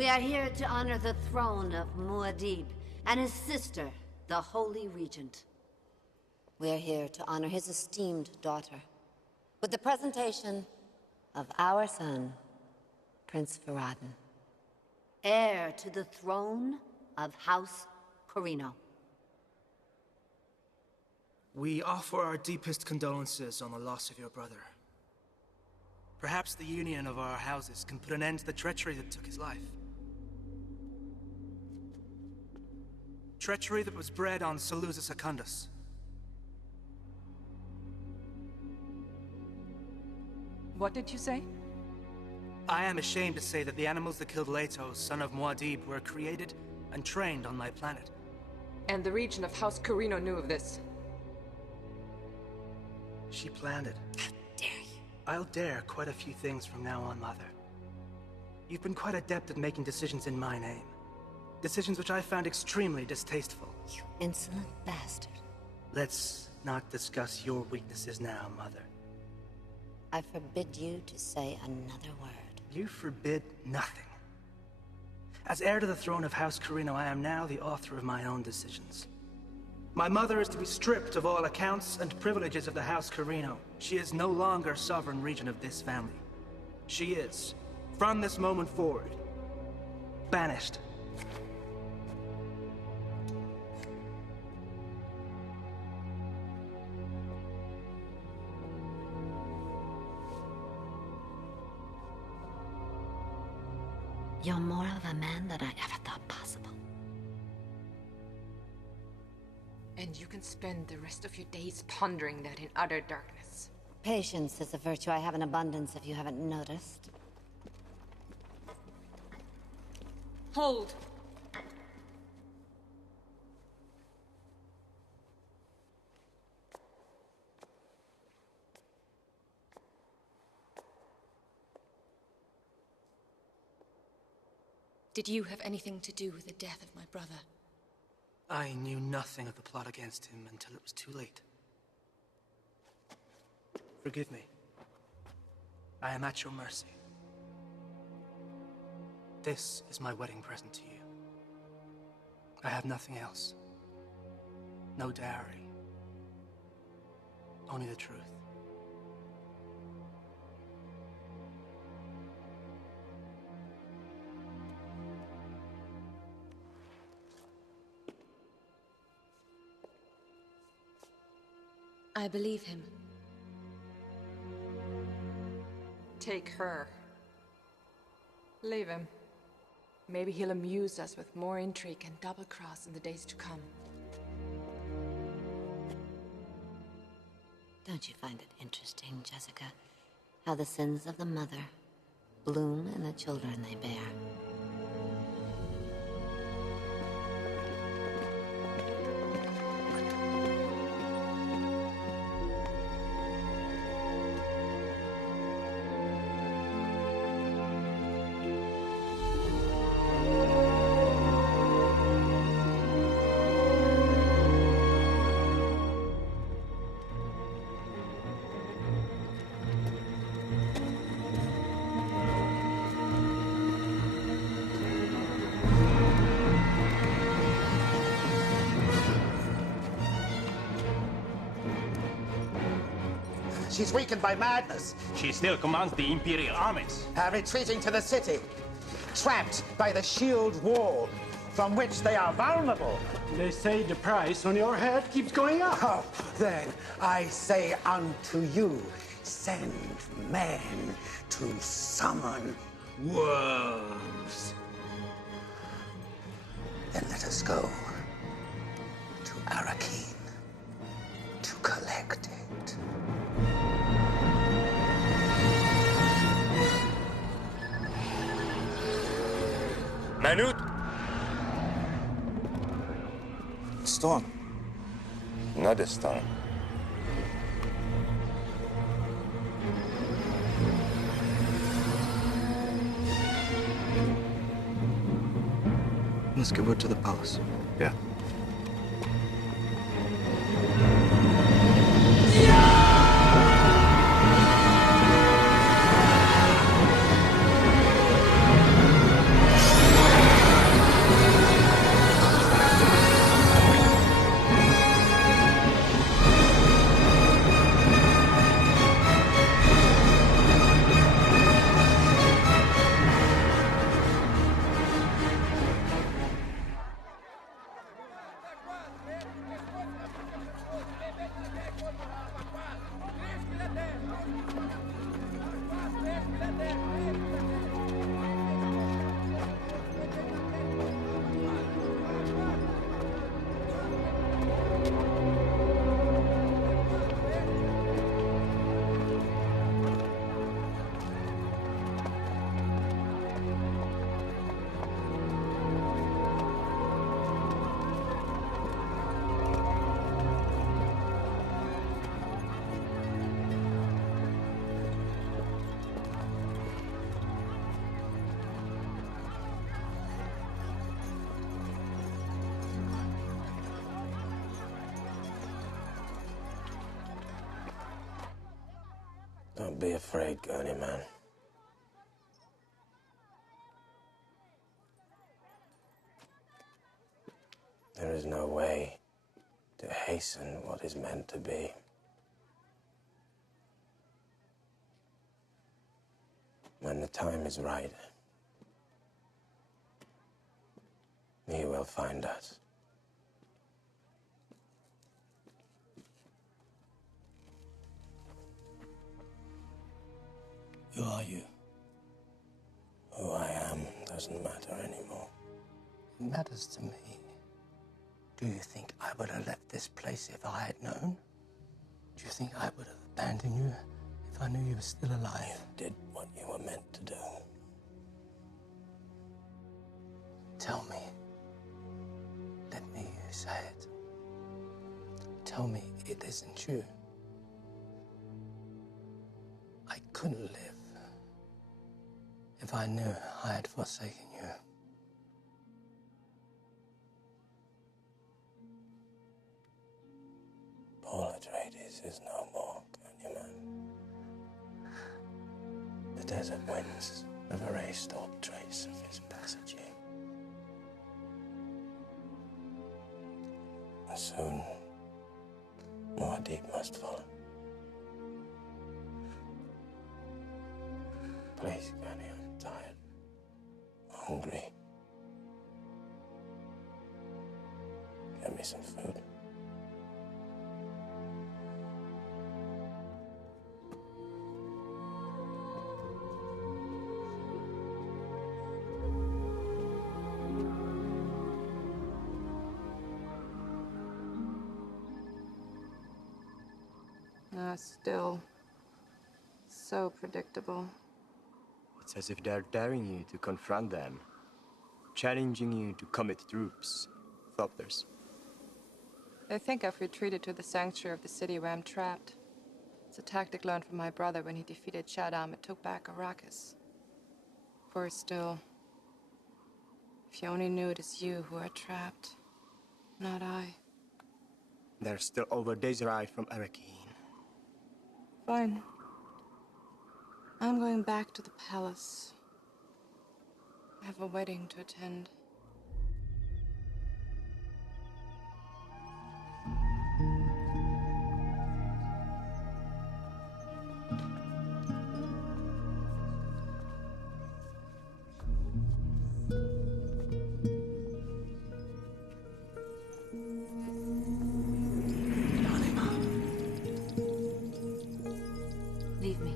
We are here to honor the throne of Muad'Dib and his sister, the Holy Regent. We are here to honor his esteemed daughter with the presentation of our son, Prince Farad'n, heir to the throne of House Corino. We offer our deepest condolences on the loss of your brother. Perhaps the union of our houses can put an end to the treachery that took his life. Treachery that was bred on Salusa Secundus. What did you say? I am ashamed to say that the animals that killed Leto, son of Muad'Dib, were created and trained on my planet. And the region of House Corino knew of this. She planned it. How dare you? I'll dare quite a few things from now on, Mother. You've been quite adept at making decisions in my name. Decisions which I found extremely distasteful. You insolent bastard. Let's not discuss your weaknesses now, Mother. I forbid you to say another word. You forbid nothing. As heir to the throne of House Corino, I am now the author of my own decisions. My mother is to be stripped of all accounts and privileges of the House Corino. She is no longer sovereign regent of this family. She is, from this moment forward, banished. You're more of a man than I ever thought possible. And you can spend the rest of your days pondering that in utter darkness. Patience is a virtue I have in abundance, if you haven't noticed. Hold! Did you have anything to do with the death of my brother? I knew nothing of the plot against him until it was too late. Forgive me. I am at your mercy. This is my wedding present to you. I have nothing else. No dowry. Only the truth. I believe him. Take her. Leave him. Maybe he'll amuse us with more intrigue and double-cross in the days to come. Don't you find it interesting, Jessica, how the sins of the mother bloom in the children they bear? She's weakened by madness. She still commands the Imperial armies. Retreating to the city. Trapped by the shield wall, from which they are vulnerable. They say the price on your head keeps going up. Oh, then I say unto you, send men to summon wolves. Then let us go to Arakeen to collect it. Manute! Storm. Not this time. Let's get word to the palace. Yeah. Don't be afraid, Gurney man. There is no way to hasten what is meant to be. When the time is right, he will find us. Who are you? Who I am doesn't matter anymore. It matters to me. Do you think I would have left this place if I had known? Do you think I would have abandoned you if I knew you were still alive? You did what you were meant to do. Tell me. Let me hear you say it. Tell me it isn't true. I couldn't live if I knew I had forsaken you. Paul Atreides is no more, Gurneyman. The desert winds have erased all trace of his passage here. And soon, Muad'Dib must follow. Please, Gurney, I'm tired. Hungry. Get me some food. Still so predictable. It's as if they're daring you to confront them, challenging you to commit troops, thopters. They think I've retreated to the sanctuary of the city where I'm trapped. It's a tactic learned from my brother when he defeated Shaddam and took back Arrakis. Worse still, if you only knew it is you who are trapped, not I. They're still over days' ride from Arrakeen. Fine. I'm going back to the palace. I have a wedding to attend. Leave me.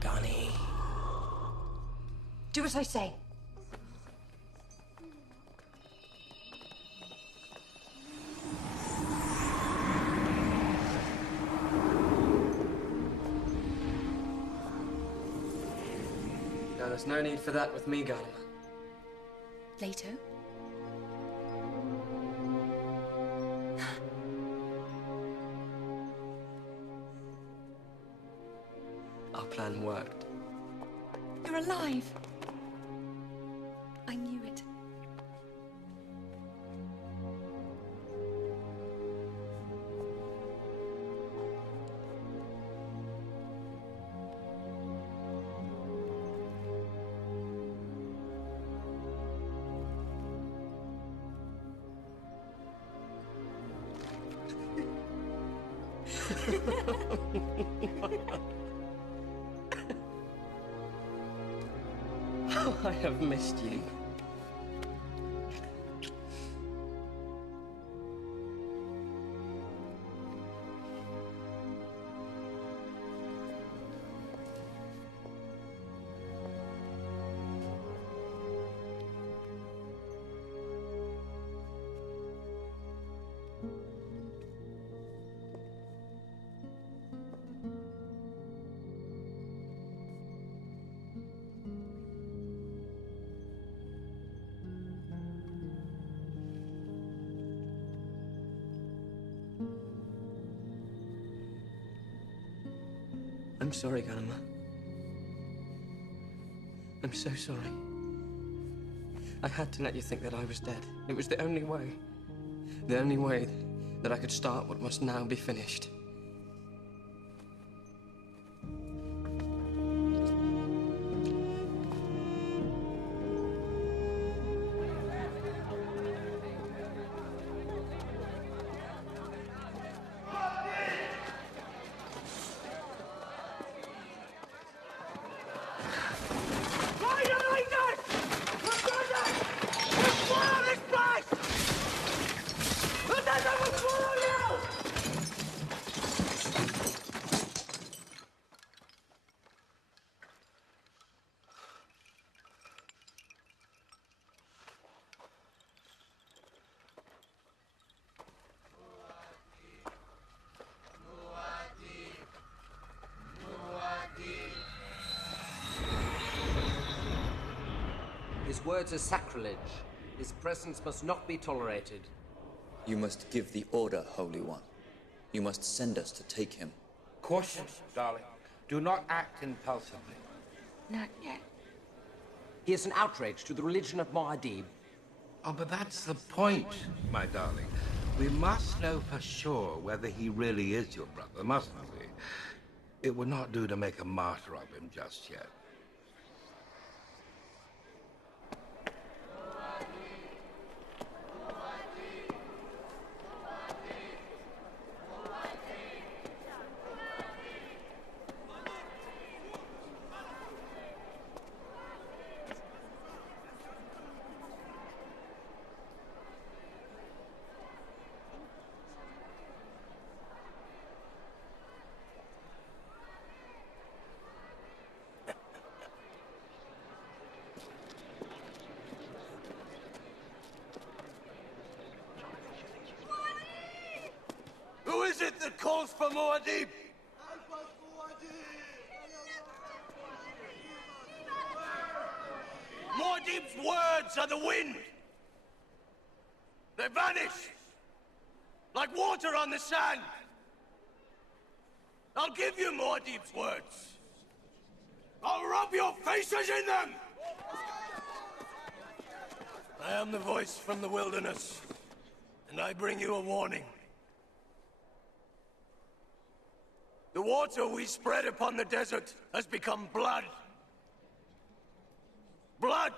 Gurney. Do as I say. No, there's no need for that with me, Garner. Later? Our plan worked. You're alive. I knew it. Oh, I have missed you. I'm sorry, Ganima. I'm so sorry. I had to let you think that I was dead. It was the only way. The only way that I could start what must now be finished. His words are sacrilege. His presence must not be tolerated. You must give the order, Holy One. You must send us to take him. Caution, darling. Do not act impulsively. Not yet. He is an outrage to the religion of Muad'Dib. Oh, but that's the point, my darling. We must know for sure whether he really is your brother, mustn't we? It would not do to make a martyr of him just yet. Who is it that calls for Muad'Dib? Muad'Dib's words are the wind. They vanish like water on the sand. I'll give you Muad'Dib's words. I'll rub your faces in them. I am the voice from the wilderness, and I bring you a warning. The water we spread upon the desert has become blood. Blood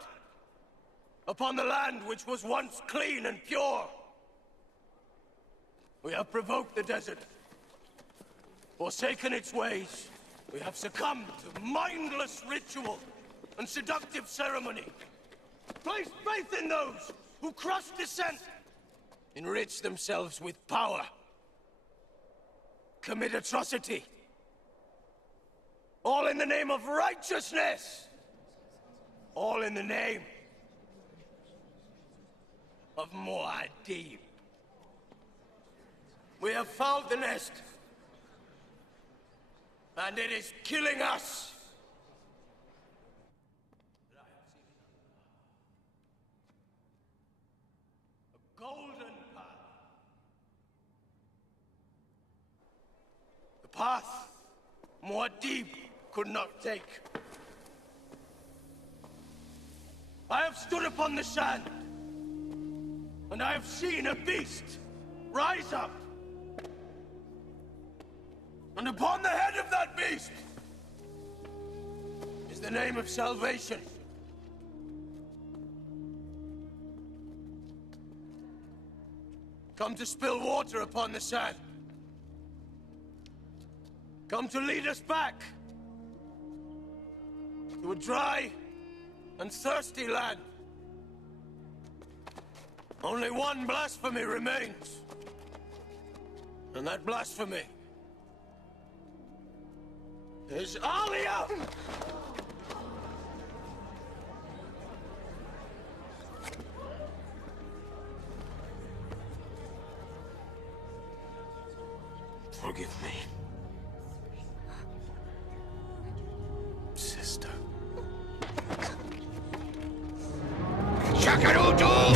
upon the land which was once clean and pure. We have provoked the desert, forsaken its ways. We have succumbed to mindless ritual and seductive ceremony. Placed faith in those who crush dissent, enrich themselves with power, commit atrocity. All in the name of righteousness. All in the name of Muad'Dib. We have fouled the nest, and it is killing us. A golden path. The path Muad'Dib could not take. I have stood upon the sand, and I have seen a beast rise up. And upon the head of that beast is the name of salvation. Come to spill water upon the sand. Come to lead us back to a dry and thirsty land. Only one blasphemy remains, and that blasphemy is Alia! Forgive me, sister. Shakaruto!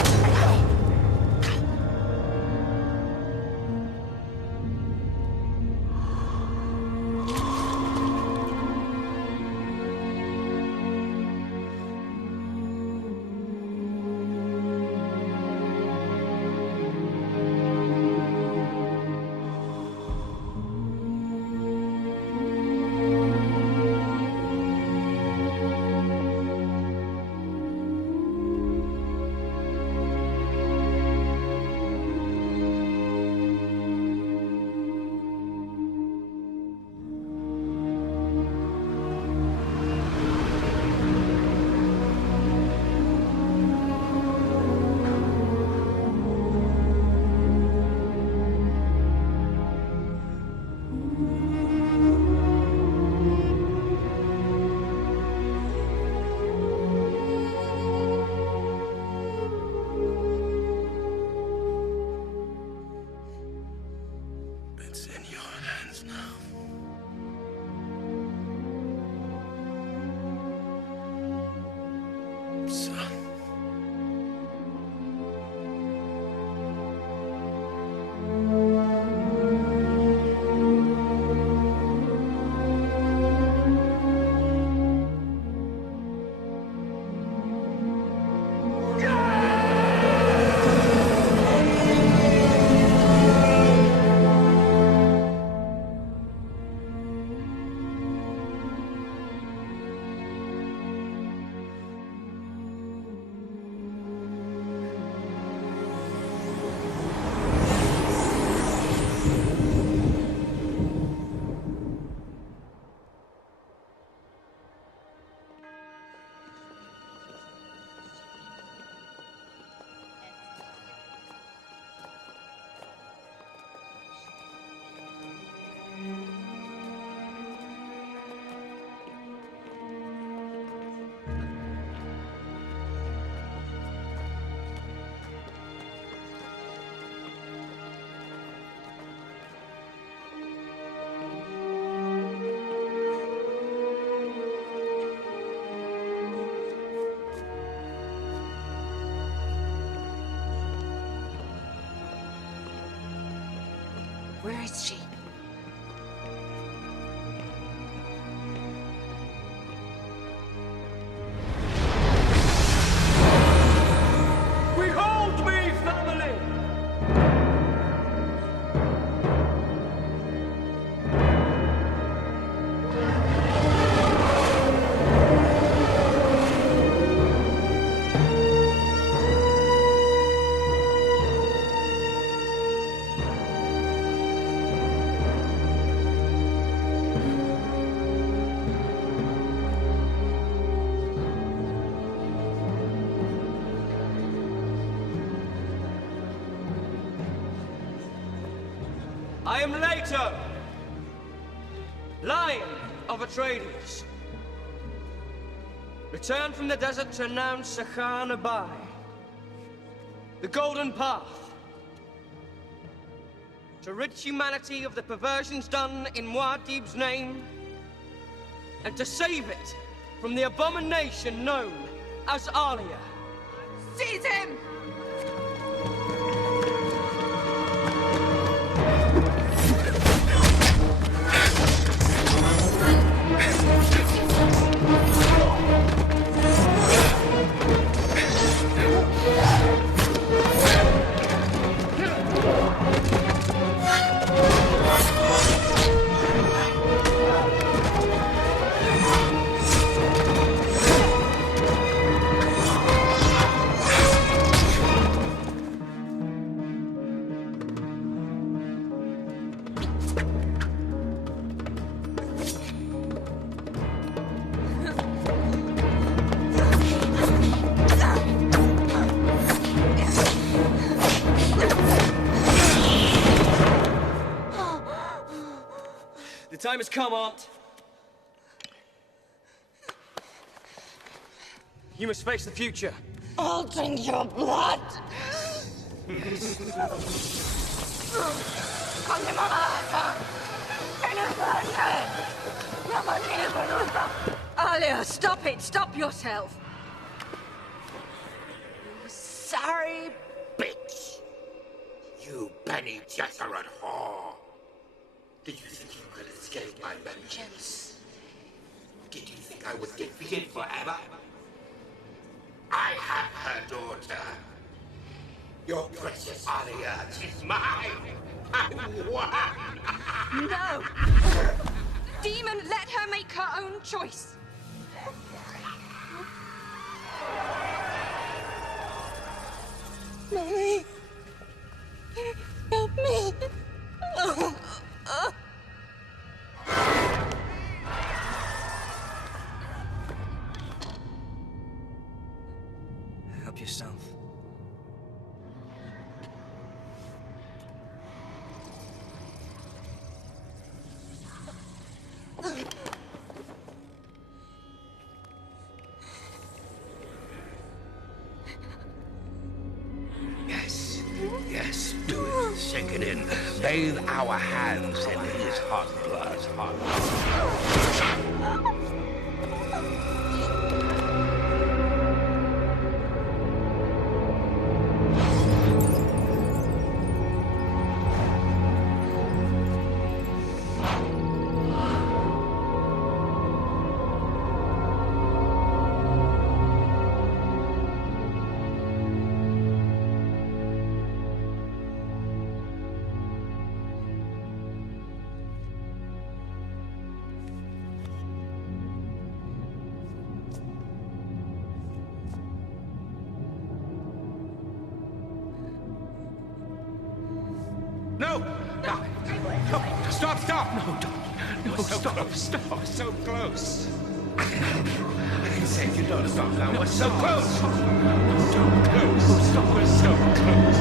Where is she? Behold me, family! I am Leto, Lion of Atreides, returned from the desert to announce Sakhan Abai, the Golden Path, to rid humanity of the perversions done in Muad'Dib's name, and to save it from the abomination known as Alia. Seize him! The time has come, Aunt. You must face the future. I'll drink your blood! Alia, stop it! Stop yourself! You sorry bitch! You Bene Gesserit whore! Did you think you could escape my vengeance? Did you think I was defeated forever? I have her daughter. Your precious Alia is mine! No! Demon, let her make her own choice! Mommy! Help me! Help yourself. Yes, yes, do it. Sink it in. Bathe our hands in his hot blood. No! No! No! Stop! No, don't! No, stop! So close! I can say if you don't stop now. We're so close! So close! We're so close!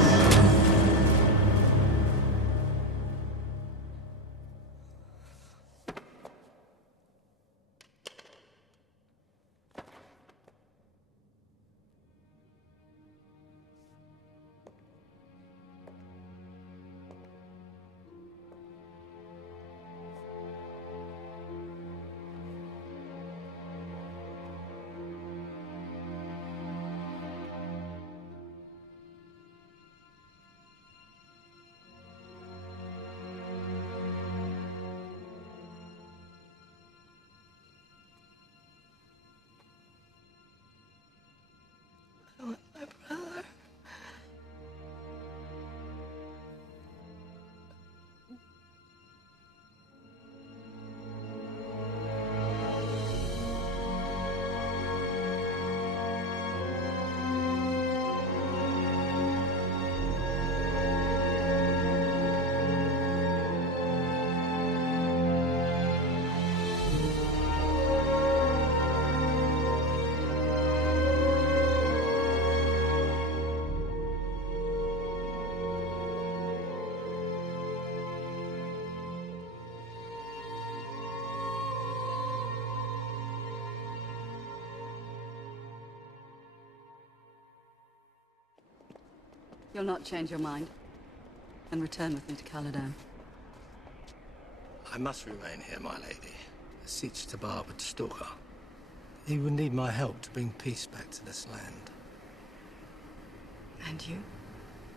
You'll not change your mind and return with me to Caladan. I must remain here, my lady. The siege to Bar would stalk her. He would need my help to bring peace back to this land. And you?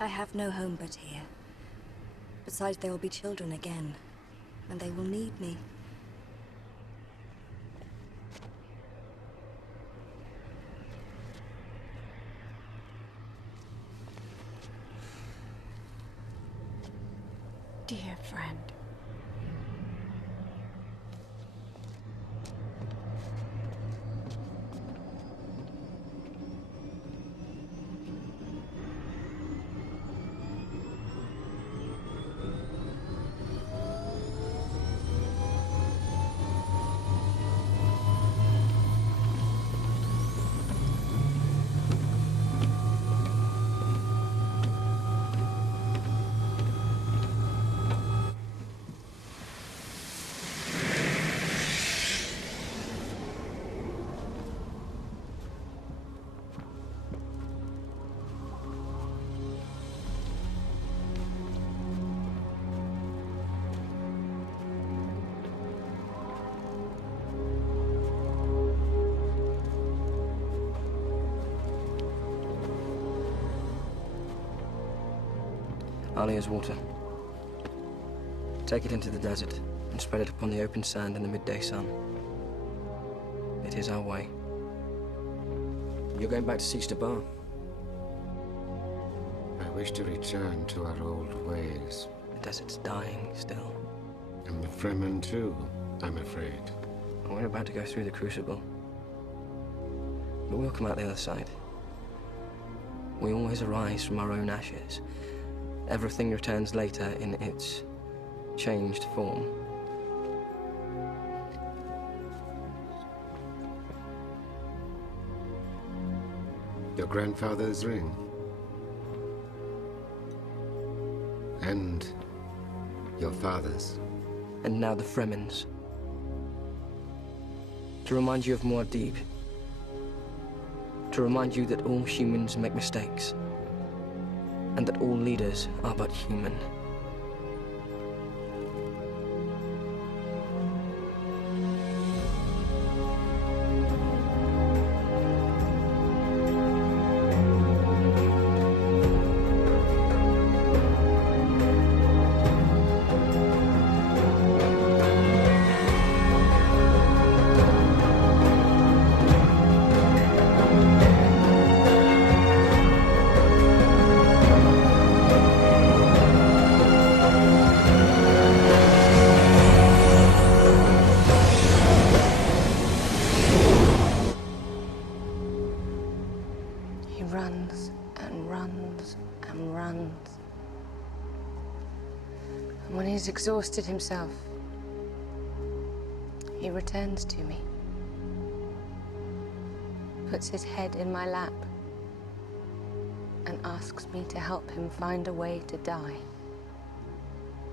I have no home but here. Besides, there will be children again, and they will need me. Dear friend. Alia's water. Take it into the desert and spread it upon the open sand in the midday sun. It is our way. You're going back to Siege to Bar. I wish to return to our old ways. The desert's dying still. And the Fremen too, I'm afraid. We're about to go through the Crucible. But we'll come out the other side. We always arise from our own ashes. Everything returns later in its changed form. Your grandfather's ring. And your father's. And now the Fremen's. To remind you of Muad'Dib. To remind you that all humans make mistakes. And that all leaders are but human. He's exhausted himself. He returns to me. Puts his head in my lap and asks me to help him find a way to die.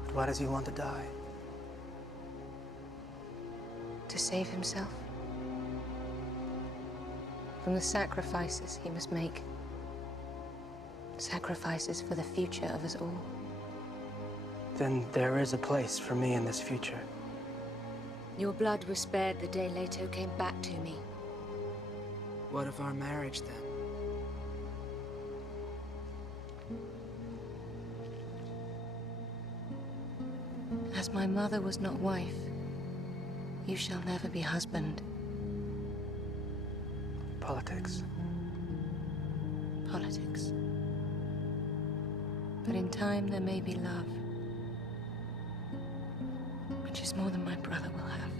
But why does he want to die? To save himself. From the sacrifices he must make. Sacrifices for the future of us all. Then there is a place for me in this future. Your blood was spared the day Leto came back to me. What of our marriage, then? As my mother was not wife, you shall never be husband. Politics. Politics. But in time there may be love. Which is more than my brother will have.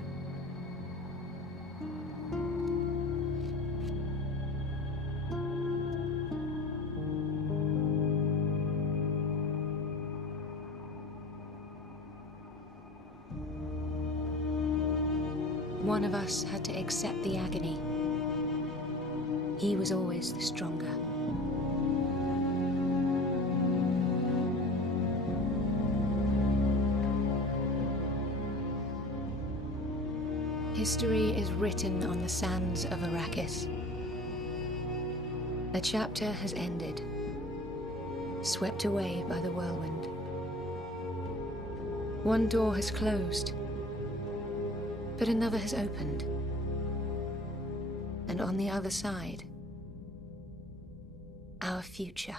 One of us had to accept the agony. He was always the stronger. History is written on the sands of Arrakis. A chapter has ended. swept away by the whirlwind. One door has closed, but another has opened. And on the other side, our future.